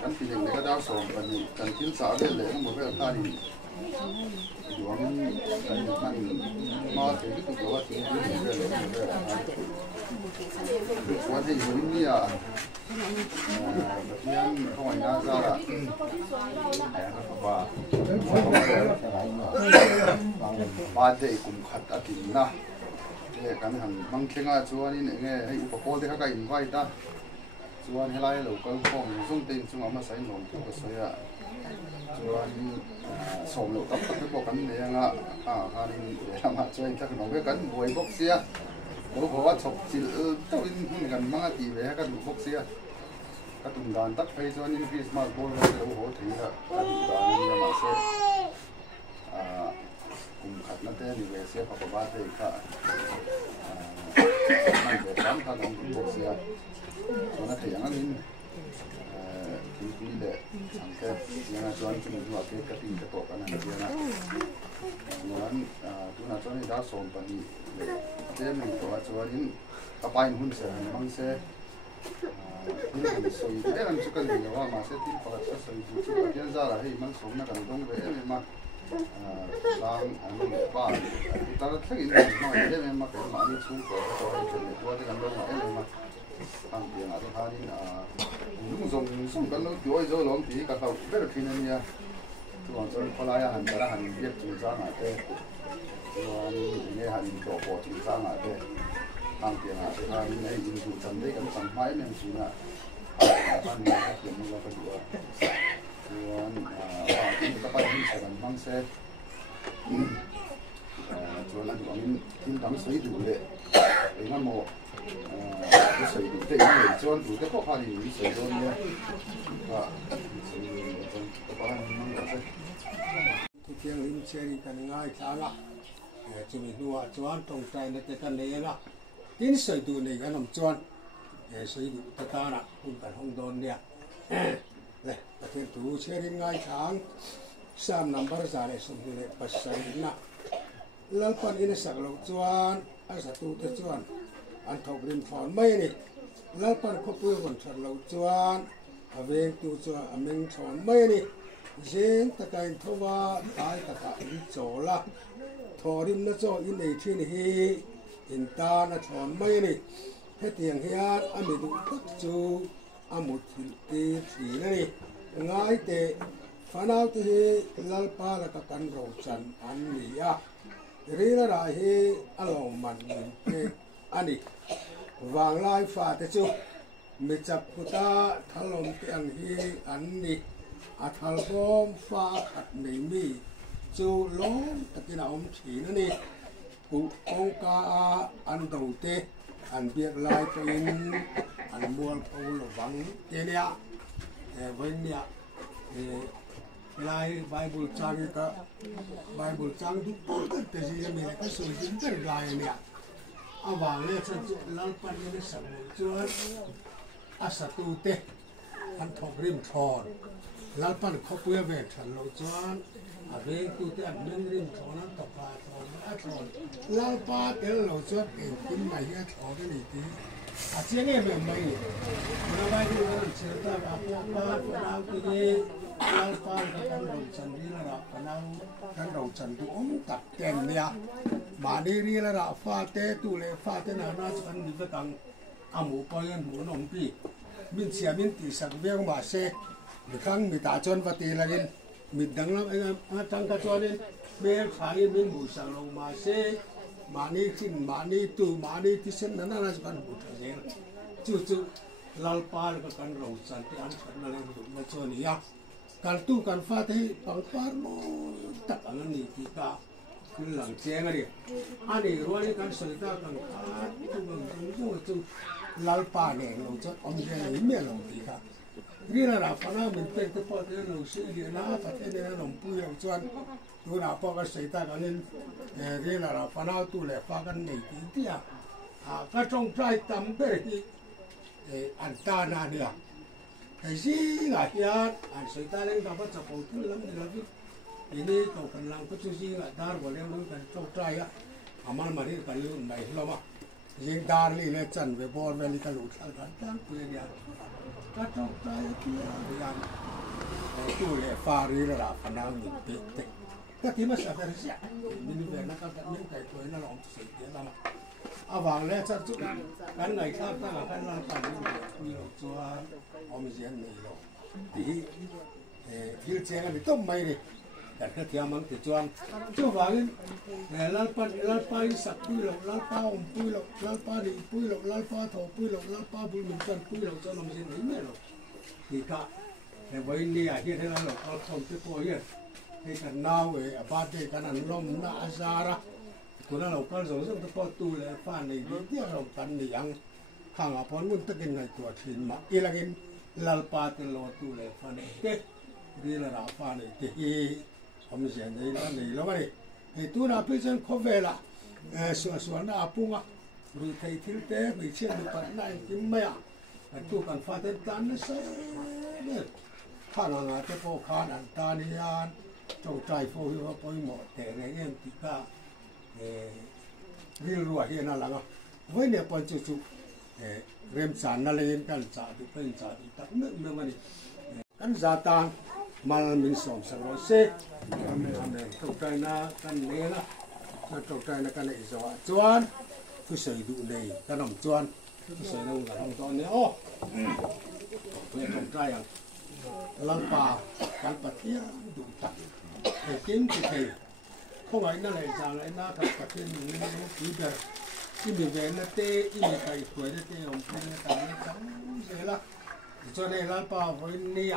kan piling le ka da som kan ni kan tin sa le le mo be ta ni yuang kan man ma te ki tu wa ti ni le le wa de yu ni ya yang không ai ra là ba de cùng khát ở thì na để cái hàng mang khen à chúa đi nghe hay upakol thì các cái invite ta chúa hay lại là cái phong dung tin chúng mà sai nông cái soi à chúa đi sôm lục tập cái bộ cái này à cái này làm hạt cho anh chắc nông cái buổi bốc xia bố có chọc chỉ tao in gần mang tí về cái bốc xia các tùng đàn tắt phải cho nên khi mà bố nó đều hỗ thì là các tùng đàn nhưng mà sẽ cùng khát nó tên thì về sẽ học ba thì cả mình về khám thằng ông bố sẽ cho nó thấy anh in thì để sáng thế nhưng mà cho anh chúng mình học cái tin cái bộ cái này kia na nhưng chúng nó cho nên đã sống bằng gì để mình có cho anh các bạn hun sẽ mang sẽ soi thế làm cho cái gì đó mà sẽ tin vào cái soi chủ cái hiện ra là hay mang sống nó cần đông về mà làm anh ba ta thấy in mà thế mà cái mà đi xuống cái chuyện này qua cái cần đông mà thằng tiền là tôi thấy đúng dùng cái nó kiểu rồi lắm thì cả tàu rất là kinh nên nha còn cho có lại hành ra hành biết chủ ra mà thế còn nghe hành tổ bộ chủ ra mà thế thằng tiền là tôi thấy này dùng chủ trần đấy cái thằng máy mình chỉ là anh nhà cái chuyện nó phải được còn các bạn đi sẽ bằng xe cho nên còn tin đắm sấy đủ lệ để mà một cái sấy đủ để người cho đủ cái khó khăn thì sấy luôn nha và các bạn mong muốn thế cái tiếng linh xe đi cần ngay sáng à chúng mình nuôi chuan trồng trái nó cái này là tin sấy đủ này cái nằm chuan sấy đủ tất cả là cũng cần không đồn nè đây cái tiếng tú xe đi ngay sáng sam number ra này xong rồi bắt sấy na lalpan ini sak lo chuan ai sa tu te chuan an thok rin phon mai ni lalpan khopu kon thar lo chuan aveng tu chuan ameng thon mai ni jeng takai thowa tai taka in chola thorim na cho in nei thin hi in ta na thon mai ni he tiang hian ami du tak chu amut ti thi na ni ngai te fanau ti lalpa la ka kan ro chan an ni ya rila ra hi along man ke ani wang lai fa te chu mi chap puta thalom te ang hi an ni a thal bom fa khat nei mi chu lom takina om thi na ni ku ong ka an do te an biak lai to in an mual po lo wang te nia wen nia lai Bible trang ka Bible trang du put te ji me ka so jin ter lai nia awang le chan lal pan ni sa chuan asatu te an thok rim thon lal pan khopu ve than lo chuan ave tu te an min rim thon an to pa thon a thon lal pa te lo chuan in mai ya thon ni ti a chiang e me mai na vai ni ran cherta ka pa na ku ni lalpan ka kan ro chan ri la ra panau kan ro chan tu tak ken nia ma ni ri la ra fa te tu le fa te na na chan ni ta tang amu pa yan mu nom pi min sia min ti sak ve ma se mi kang mi ta chon va ti la rin mi dang lam a tang ka chon in be khai min mu sa lo ma se ma ni khin ma ni tu ma ni ti sen na na kan bu tha je chu chu lalpan ka kan ro chan ti an chan na le ma chon ya kan tu kan fa te pang par mo tak an ni ti ka kun lang cheng ari ani roi kan soi ta kan kha tu bang tu tu lal pa ne lo cho om je ni me lo ti ka ri la ra fa na min pe te po te lo si ri na fa te ne lo pu yo chuan tu na po ka soi ta kan ri la ra fa na tu le fa kan nei ti ti a ka trong trai tam be ni an ta na dia cái gì là hiện anh sợi ta lên đó bắt chập đầu thứ lắm thì là cái ini tàu cần làm cái gì là đar vào lên luôn cần trâu trai á, amal mà đi cần luôn này lo mà riêng đa li lệ chân về bò về li cả lũ thằng đó đang quê nhà các trong tay kia riêng tu lệ pha ri là phần nào nhìn tệ cái tí mà sẽ phải sẽ mình về nó các những cái tuổi nó làm sự kiện lắm à vàng lệ chân chút cái ngày khác ta là cái lan tàn như là cho ông diễn này rồi thì thiếu钱啊，你都没的，但是天忙就赚，就话呢，老八一十杯咯，老八五杯咯，老八二杯咯，老八头杯咯，老八杯面真杯咯，就弄些你咩咯？而家為你啊，啲睇下咯，我從啲過嘢，你kan now啊，八啲kan能攞唔拿啥啦，佢那老幹上上都過度咧，翻嚟啲啲老幹嚟樣，行下盤滿得嘅係ตัว錢嘛，依兩件老八嘅攞度咧翻嚟嘅。đi là đã pha này thì hôm nay này là này lo vậy thì tôi đã bây giờ có về là xóa na apung à rồi thầy thiếu tế bị chết được phần này kiếm mẹ tôi cần pha thêm tan nó sẽ đấy khả năng là cái phố khả năng tan đi ăn trong trái phố hiệu bôi một để này em thì cả đi lùa hiện là ngà với nhiều quan chút chút rem sản là lên cái sản thì phải sản thì tắc nước nữa mà đi cái giá tan mà mình sống sang rồi xe mình trồng trái na căn này là trồng trái na căn này rồi chuan cứ sấy đủ này cái nòng chuan cứ sấy đâu cả nòng chuan này ô mình trồng trái à lăng pa cái bát kia đủ tắc để kiếm thì thầy không phải nó lại rằng lại na cái bát kia mình nó kỹ được khi mình về nó tê khi mình cày tuổi nó tê ông kia nó cày nó trắng vậy là cho nên lăng pa với nia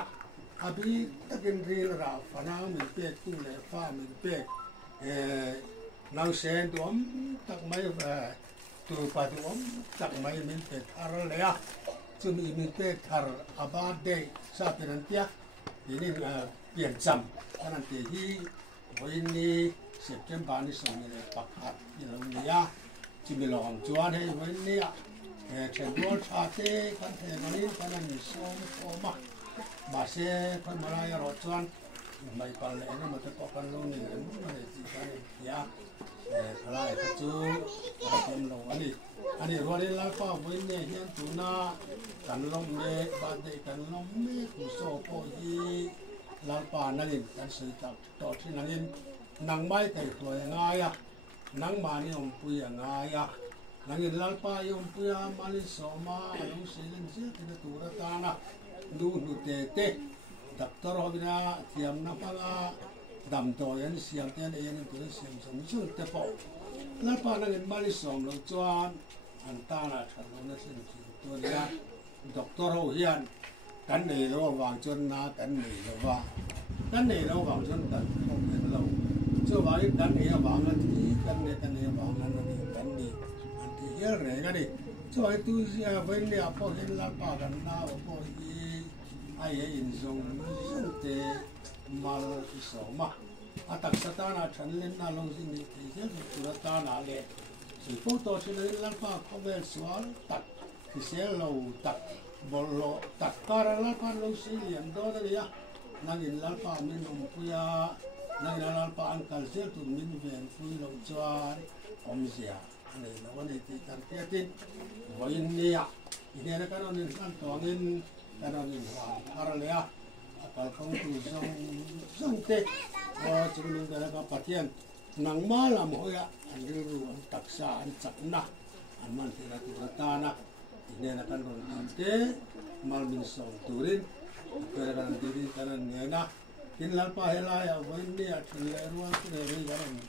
अभी तक इन रील रहा फना में पे तू ले फा में पे नाउ सेन तो हम तक मैं तू पा तो हम तक मैं में पे थार ले आ जो में पे थार आबाद दे सापिरंतिया ini เปลี่ยนจำขนาดที่วันนี้เสพเก็บบานที่ส่งเลยปักหัดที่เราเนี่ยที่มีหลอมจวนให้วันนี้เชิญตัวชาเต้กันเทวันนี้กันนั่นส่งโอมามาเสคนมาลายรถจวนไม่ปันเลยนะมันจะปกันลงนี่มันไม่ได้จีกันเนี่ยพลายกระจูกระเทียมลงอันนี้วันนี้เราก็วันนี้เห็นตัวน่ากันลงเมฆบาดเจ็บกันลงเมฆกุศลโพยีลาป่านั่นเองกันสื่อจากต่อที่นั่นเองนางไม้ไก่ตัวยังไงอะนางมานี่อมปุยยังไงอะนางเห็นลาป่ายอมปุยมาลิสมาลุงเสียงเสียที่ตัวรัตนาดูดูเตะดักตรอบินาเทียมนับว่าดำตัวยันเสียงเตียนเอ็นตัวเสียงสมชื่อเตปอลาป่านางเห็นมาลิสมลงจวนอันตาละฉันนั่นสิ่งที่ตัวนี้ดักตรอเฮียนกันนี่เราวางจนนากันนี่เราว่ากันนี่เราวางจนกันเขาเป็นเราเชื่อว่ากันนี่วางนั่นที่กันนี่วางนั่นนี่กันนี่อันที่เยอะเลยกันนี่เชื่อว่าตัวเสียเป็นเนี่ยพอเห็นลาป่ากันนาพอที่ไอ้ยินทรงเตมาลสมาอาตักสตานาฉันเล่นนาลงสินี่ที่เจ้าสุรตานาเล่สิพวกตัวฉันเล่นลาป่าเขาเป็นสวรรค์ตักที่เสียเราตักบอลตัดการลาปานลงสีเหลี่ยมโดนเลยนั่งอินลาปามินอมพุยานั่งอินลาปาอันกัลเซลตุมินเวียนฟุยลงจวนอมเสียอันนี้เราวันนี้ที่กันเทียตินวันนี้อินเดียนักการนินกันตัวเงินการนินว่าอะไรเลยการคงtu zong teจึงนึกได้ก็ปะเทียนนังมาลำหัวอันนี้รู้อันตักษาอันจักนะอันมันที่เราตัวตานะ ini akan berhenti malmin song turin kerana diri kerana nena kinlal pahela ya wani akhirnya ruang kiri kerana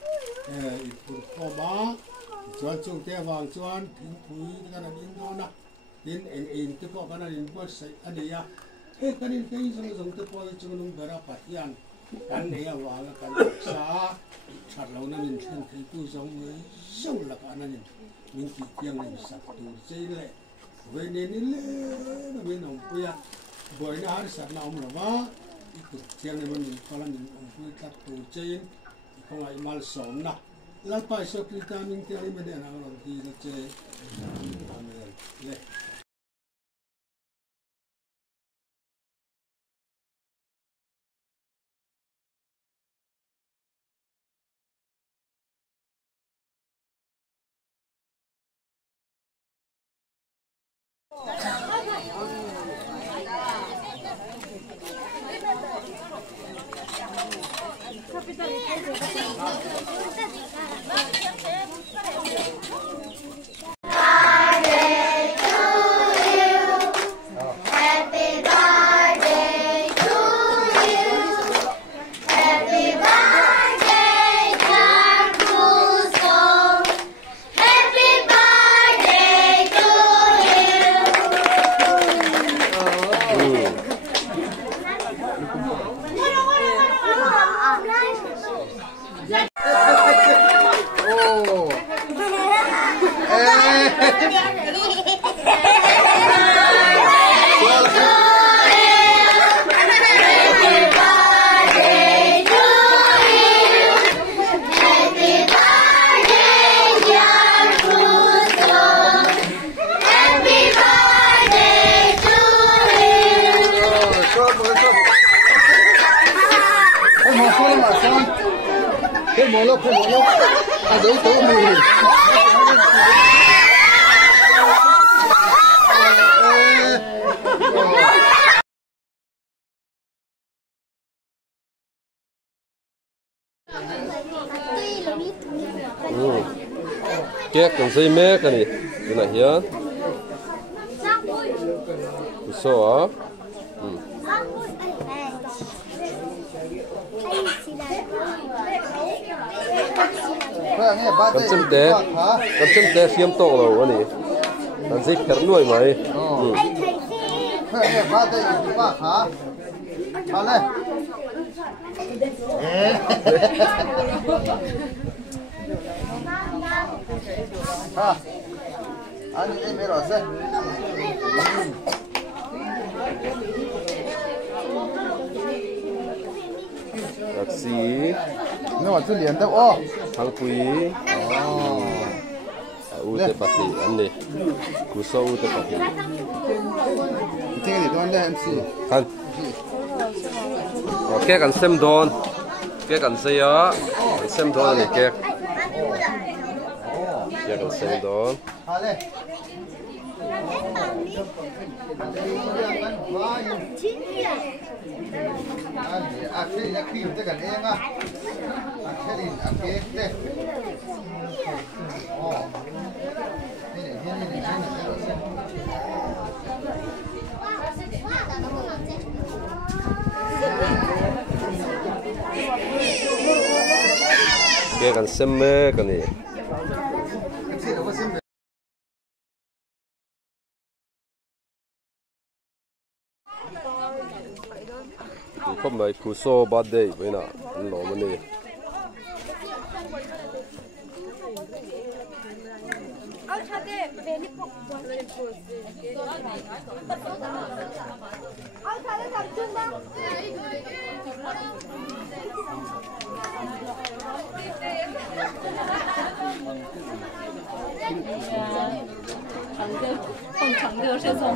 itu koma cuan cung te wang cuan tin pui kerana indona in tepo kerana in buat saya ada ya kanin kain song tepo itu nung berapa tian kan dia wang kan sa charlau nanin tin itu song lah kanan min tiang ni satu cile với nên là bên ông quê bởi nó har sát nào mà vá itu tiang này mình có là mình ông quê cắt tổ trên không ai mal sống na là phải số kita mình tiang này mình để nào làm gì là chơi amen Kek kan say me kan ni na hian so kan chim te fiam to lo ani kan say pher nuai mai nghe ba đây ba hả ba lên ha anh em mới rồi xem taxi nếu mà cứ liền đâu ô thằng quý u te pati anh đi cú sâu u te pati thế thì tôi lên MC kan kek kan sem don kek kan say á kan sem don ni kek kan sem don ha lên Akhirnya akhir itu kan enggak akhirin akhir deh oh ini kek kan sem me kan ni không phải cú so bad day vậy nè anh lo mà nè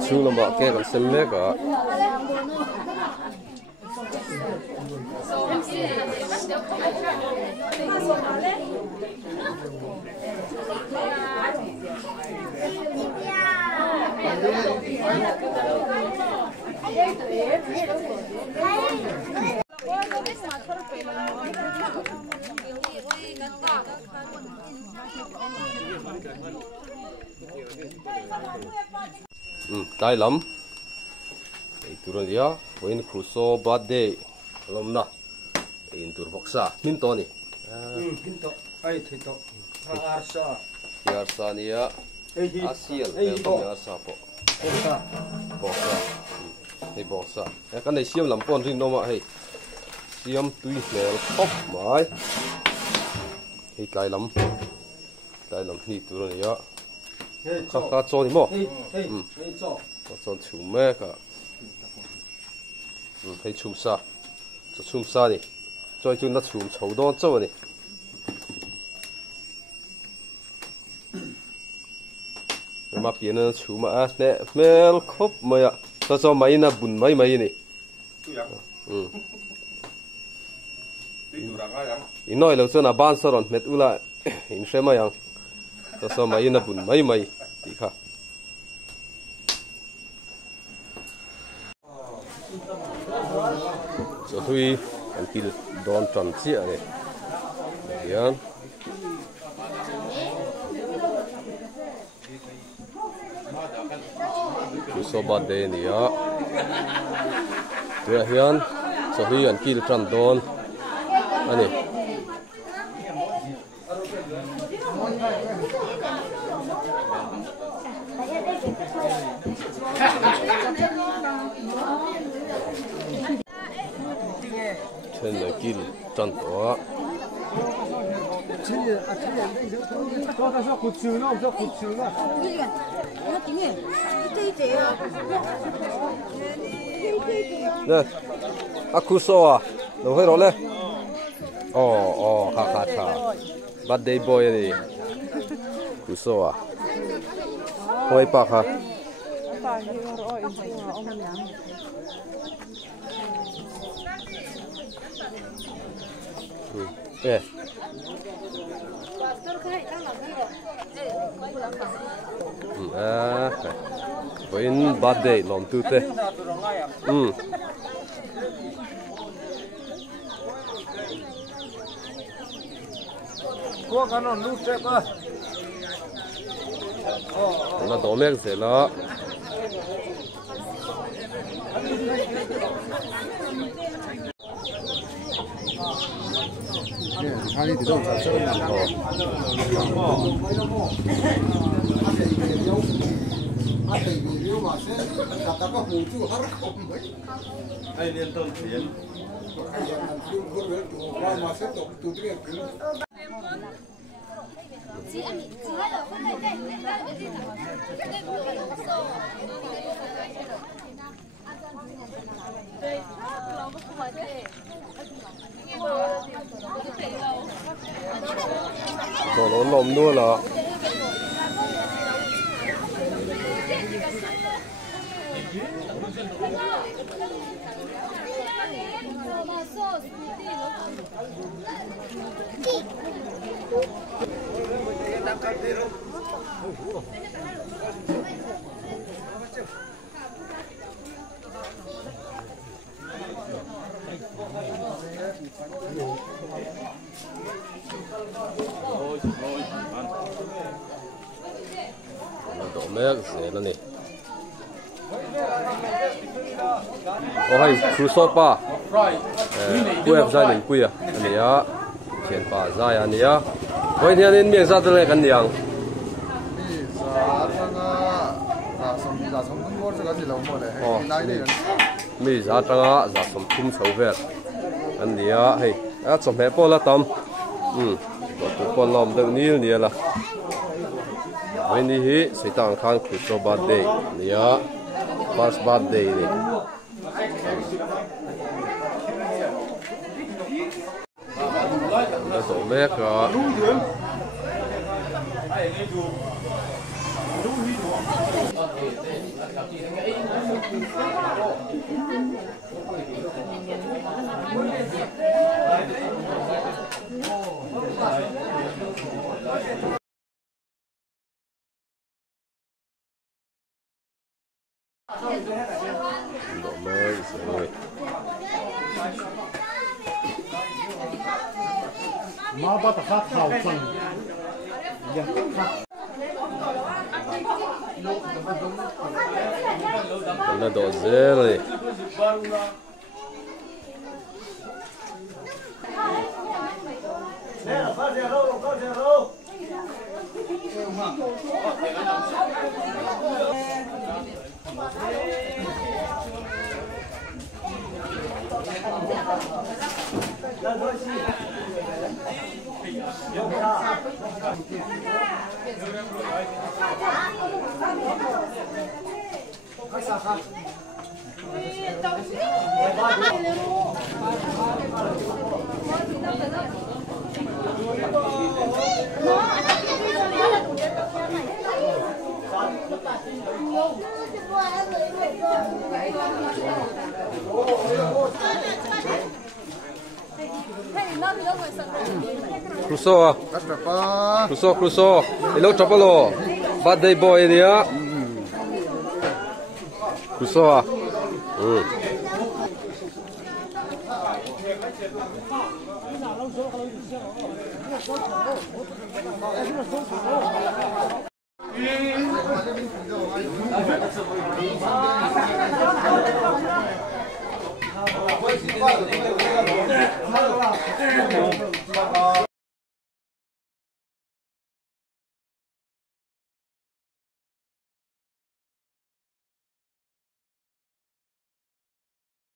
chú làm bảo kia còn xem mấy cả tai lắm tụi nó gì á với khu số bát đây lắm na in tụi bọc sa min to nè min to ai thấy to arsa nè Asian cái tôm arsa bọc sa hey bọc sa cái này xiêm làm pon riêng đâu mà hey xiêm tùy mèo top mãi hey cay lắm nị tụi nó gì á khá cho đi mò cho chủ mẹ cả hay chum sa cho chum sa đi cho chúng nó chum chầu đó cho đi mà biển nó chum mà nè mel khop mày à cho mày na bún mày nè in nói là cho na ban sa rồi mệt ula in xem mày ang cho mày na bún mày thì khác thui an kil don tram chia ni hian so birthday ni a tu hian so hi an kil tram don ani chen na kil tran to nè akuso à đâu hết rồi đấy ha birthday boy này akuso à hoi pak ha yeah. Với birthday làm tu thế. Qua cái nó lút chết quá. Nó đổ miếng gì đó.他那都在这里ai liên tục tiến còn nó lồm luôn là đổ mét sẽ là này hay khu shop pa quay ra những quay à này á tiền pa ra à này á với nhà nên miếng ra từ này cần nhiều mi ra trăng á ra sắm thum sầu vẹt anh này á hay á sắm hết bao là tầm tụi con làm được nhiều nhiều là với ní hi sẽ tăng khang khu shop birthday này á first birthday này nó tổ mét rồi độ mới rồi má bắt khát khẩu phần nó độ dễ rồi Crusoe à? Crusoe. Hello, Chapalo. Birthday boy ini ya. Crusoe à? 我